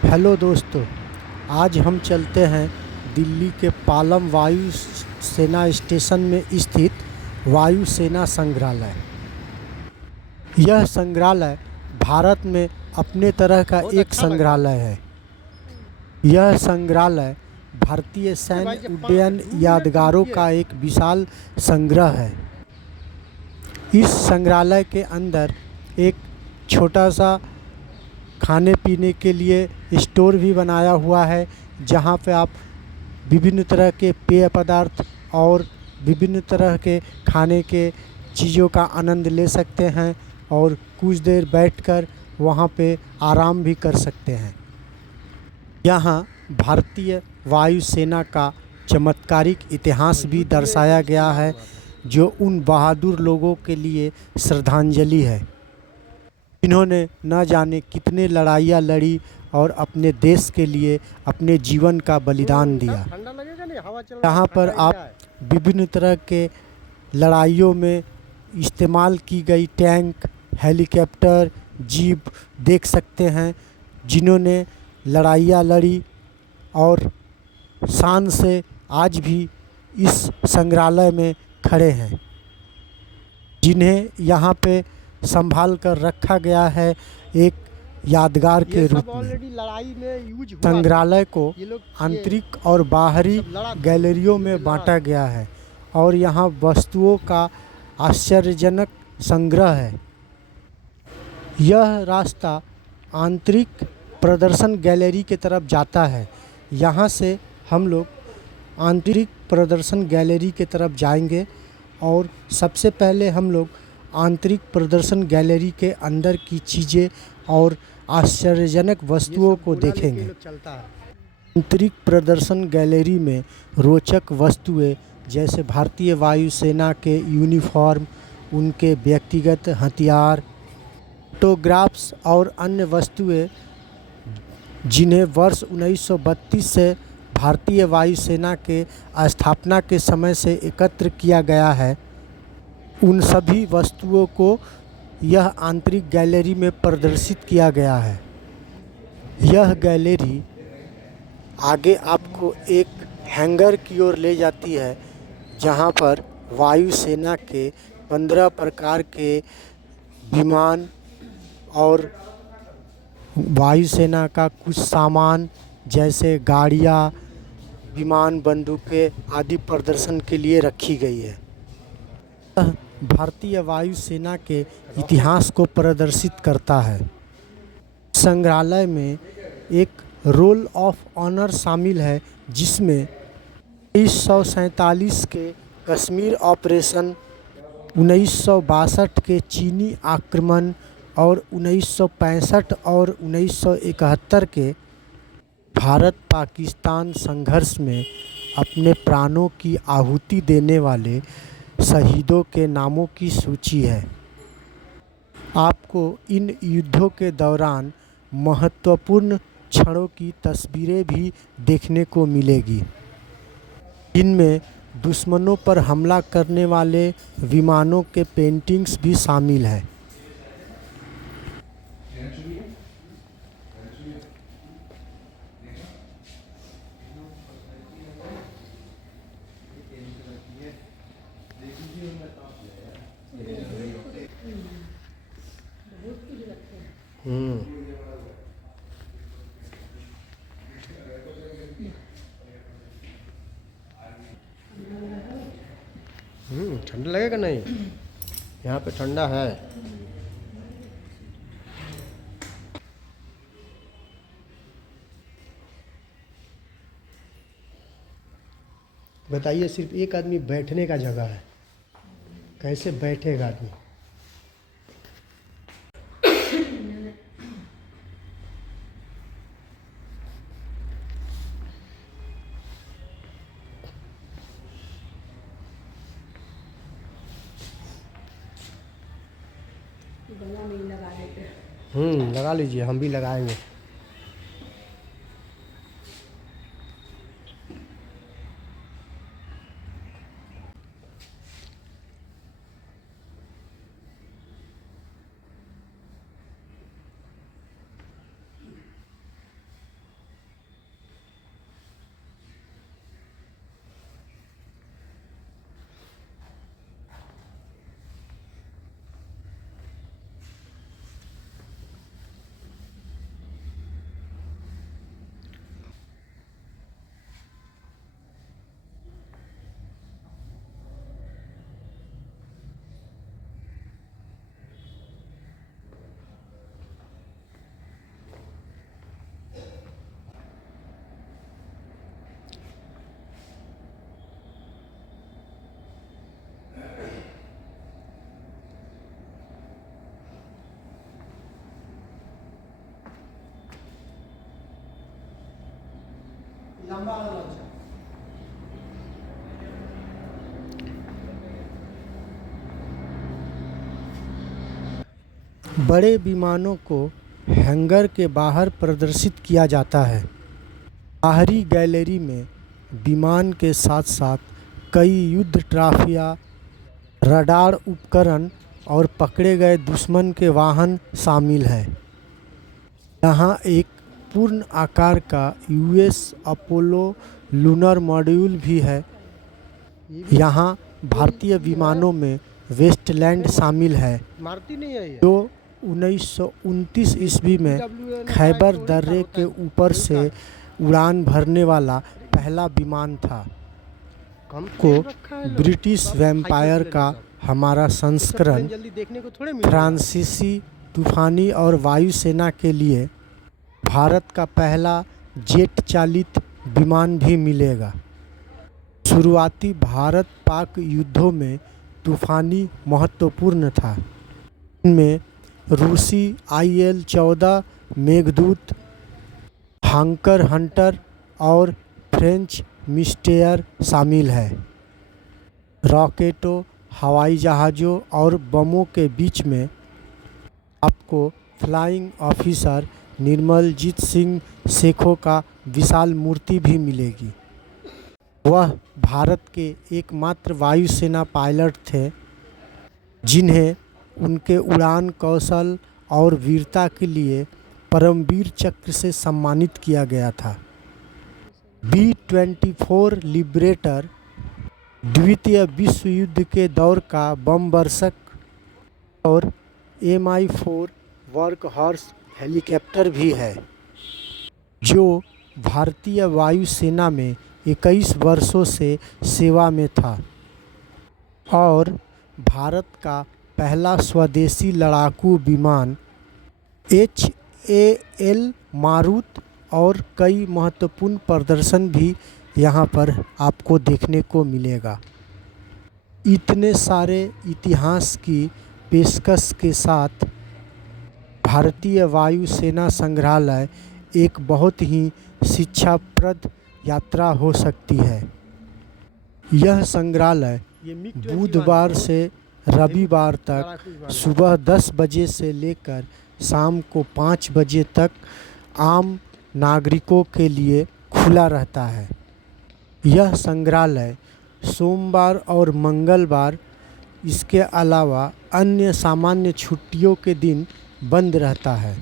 Hello दोस्तों। आज हम चलते हैं दिल्ली के पालम वायु सेना स्टेशन में स्थित वायु सेना संग्रहालय। यह संग्रहालय भारत में अपने तरह का एक संग्रहालय है। यह संग्रहालय भारतीय सैन्य उड्डयन यादगारों का एक विशाल संग्रह है। इस संग्रहालय के अंदर एक छोटा सा खाने पीने के लिए स्टोर भी बनाया हुआ है, जहां पे आप विभिन्न तरह के पेय पदार्थ और विभिन्न तरह के खाने के चीज़ों का आनंद ले सकते हैं और कुछ देर बैठकर वहां पे आराम भी कर सकते हैं। यहाँ भारतीय वायुसेना का चमत्कारिक इतिहास भी दर्शाया गया है, जो उन बहादुर लोगों के लिए श्रद्धांजलि है जिन्होंने न जाने कितने लड़ाइयाँ लड़ी और अपने देश के लिए अपने जीवन का बलिदान दिया। यहाँ पर आप विभिन्न तरह के लड़ाइयों में इस्तेमाल की गई टैंक, हेलीकॉप्टर, जीप देख सकते हैं, जिन्होंने लड़ाइयाँ लड़ी और शान से आज भी इस संग्रहालय में खड़े हैं, जिन्हें यहाँ पे संभाल कर रखा गया है एक यादगार के रूप में। संग्रहालय को आंतरिक और बाहरी गैलरियों में बांटा गया है और यहाँ वस्तुओं का आश्चर्यजनक संग्रह है। यह रास्ता आंतरिक प्रदर्शन गैलरी की तरफ जाता है। यहाँ से हम लोग आंतरिक प्रदर्शन गैलरी की तरफ जाएंगे और सबसे पहले हम लोग आंतरिक प्रदर्शन गैलरी के अंदर की चीज़ें और आश्चर्यजनक वस्तुओं को देखेंगे। आंतरिक प्रदर्शन गैलरी में रोचक वस्तुएं जैसे भारतीय वायुसेना के यूनिफॉर्म, उनके व्यक्तिगत हथियार, फोटोग्राफ्स और अन्य वस्तुएं जिन्हें वर्ष 1932 से भारतीय वायुसेना के स्थापना के समय से एकत्र किया गया है, उन सभी वस्तुओं को यह आंतरिक गैलरी में प्रदर्शित किया गया है। यह गैलरी आगे आपको एक हैंगर की ओर ले जाती है, जहां पर वायुसेना के 15 प्रकार के विमान और वायुसेना का कुछ सामान जैसे गाड़ियाँ, विमान, बंदूकें आदि प्रदर्शन के लिए रखी गई है। यह भारतीय वायुसेना के इतिहास को प्रदर्शित करता है। संग्रहालय में एक रोल ऑफ ऑनर शामिल है, जिसमें 1947 के कश्मीर ऑपरेशन, 1962 के चीनी आक्रमण और 1965 और 1971 के भारत पाकिस्तान संघर्ष में अपने प्राणों की आहुति देने वाले शहीदों के नामों की सूची है। आपको इन युद्धों के दौरान महत्वपूर्ण क्षणों की तस्वीरें भी देखने को मिलेगी, इनमें दुश्मनों पर हमला करने वाले विमानों के पेंटिंग्स भी शामिल हैं। ठंडा लगेगा नहीं? यहाँ पे ठंडा है। बताइए, सिर्फ एक आदमी बैठने का जगह है, कैसे बैठेगा आदमी? लगा लीजिए, हम भी लगाएंगे। लंबा वाला अच्छा। बड़े विमानों को हैंगर के बाहर प्रदर्शित किया जाता है। बाहरी गैलरी में विमान के साथ साथ कई युद्ध ट्रॉफियाँ, रडार उपकरण और पकड़े गए दुश्मन के वाहन शामिल हैं। यहाँ एक पूर्ण आकार का यूएस अपोलो लूनर मॉड्यूल भी है। यहाँ भारतीय विमानों में वेस्टलैंड शामिल है, जो 1929 ईस्वी में खैबर दर्रे के ऊपर से उड़ान भरने वाला पहला विमान था। को ब्रिटिश वैम्पायर का हमारा संस्करण फ्रांसीसी तूफानी और वायुसेना के लिए भारत का पहला जेट चालित विमान भी मिलेगा। शुरुआती भारत पाक युद्धों में तूफानी महत्वपूर्ण था। इनमें रूसी IL-14 मेघदूत, हांकर हंटर और फ्रेंच मिस्टेयर शामिल है। रॉकेटों, हवाई जहाज़ों और बमों के बीच में आपको फ्लाइंग ऑफिसर निर्मलजीत सिंह सेखों का विशाल मूर्ति भी मिलेगी। वह भारत के एकमात्र वायुसेना पायलट थे जिन्हें उनके उड़ान कौशल और वीरता के लिए परमवीर चक्र से सम्मानित किया गया था। B-24 लिबरेटर द्वितीय विश्व युद्ध के दौर का बम वर्षक और Mi-4 वर्कहॉर्स हेलीकॉप्टर भी है, जो भारतीय वायुसेना में 21 वर्षों से सेवा में था और भारत का पहला स्वदेशी लड़ाकू विमान HAL मारुत और कई महत्वपूर्ण प्रदर्शन भी यहाँ पर आपको देखने को मिलेगा। इतने सारे इतिहास की पेशकश के साथ भारतीय वायुसेना संग्रहालय एक बहुत ही शिक्षाप्रद यात्रा हो सकती है। यह संग्रहालय बुधवार से रविवार तक सुबह 10 बजे से लेकर शाम को 5 बजे तक आम नागरिकों के लिए खुला रहता है। यह संग्रहालय सोमवार और मंगलवार, इसके अलावा अन्य सामान्य छुट्टियों के दिन बंद रहता है।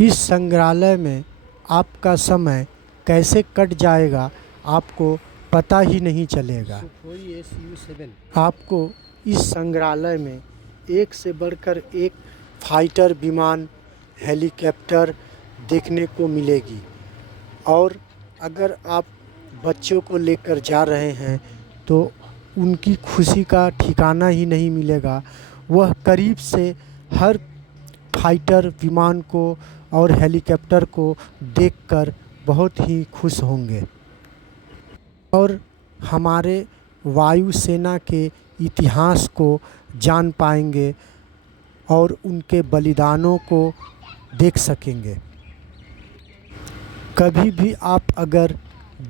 इस संग्रहालय में आपका समय कैसे कट जाएगा आपको पता ही नहीं चलेगा। आपको इस संग्रहालय में एक से बढ़कर एक फाइटर विमान, हेलीकॉप्टर देखने को मिलेगी और अगर आप बच्चों को लेकर जा रहे हैं तो उनकी खुशी का ठिकाना ही नहीं मिलेगा। वह करीब से हर फाइटर विमान को और हेलीकॉप्टर को देखकर बहुत ही खुश होंगे और हमारे वायुसेना के इतिहास को जान पाएंगे और उनके बलिदानों को देख सकेंगे। कभी भी आप अगर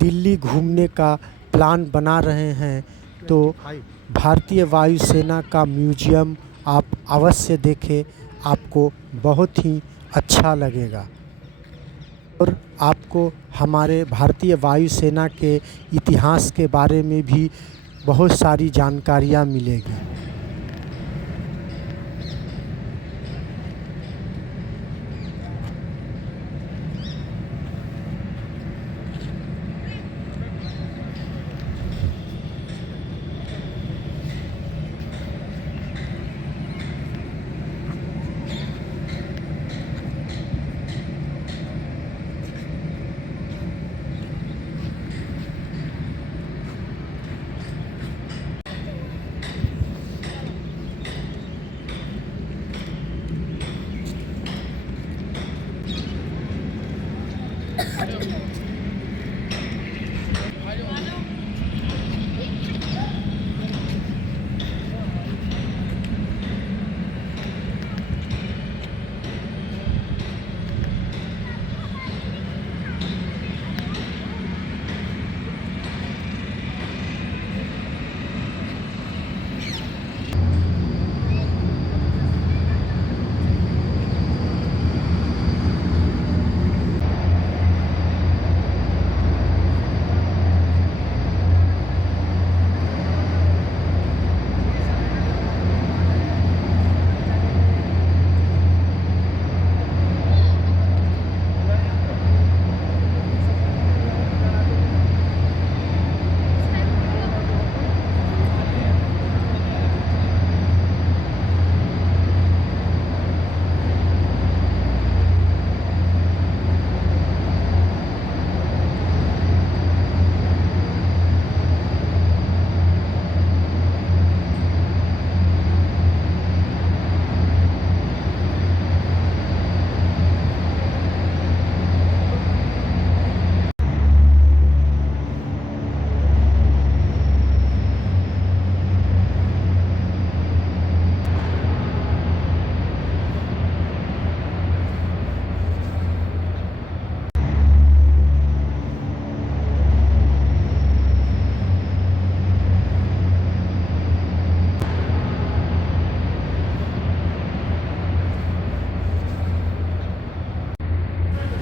दिल्ली घूमने का प्लान बना रहे हैं तो भारतीय वायुसेना का म्यूजियम आप अवश्य देखें, आपको बहुत ही अच्छा लगेगा और आपको हमारे भारतीय वायुसेना के इतिहास के बारे में भी बहुत सारी जानकारियाँ मिलेगी।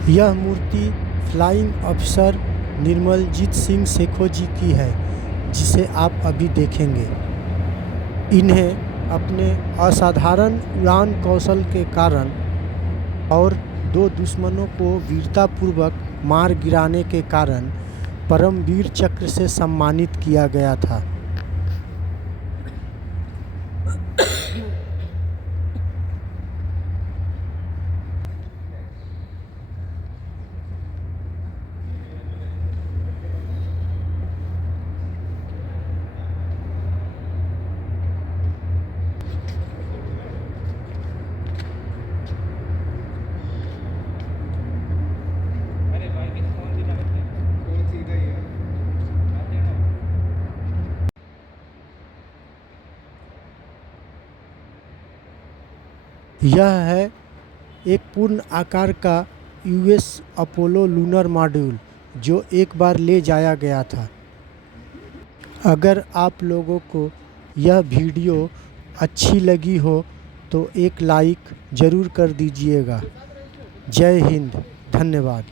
यह मूर्ति फ्लाइंग ऑफिसर निर्मलजीत सिंह सेखोजी की है, जिसे आप अभी देखेंगे। इन्हें अपने असाधारण उड़ान कौशल के कारण और 2 दुश्मनों को वीरतापूर्वक मार गिराने के कारण परमवीर चक्र से सम्मानित किया गया था। यह है एक पूर्ण आकार का यूएस अपोलो लूनर मॉड्यूल, जो एक बार ले जाया गया था। अगर आप लोगों को यह वीडियो अच्छी लगी हो तो एक लाइक ज़रूर कर दीजिएगा। जय हिंद, धन्यवाद।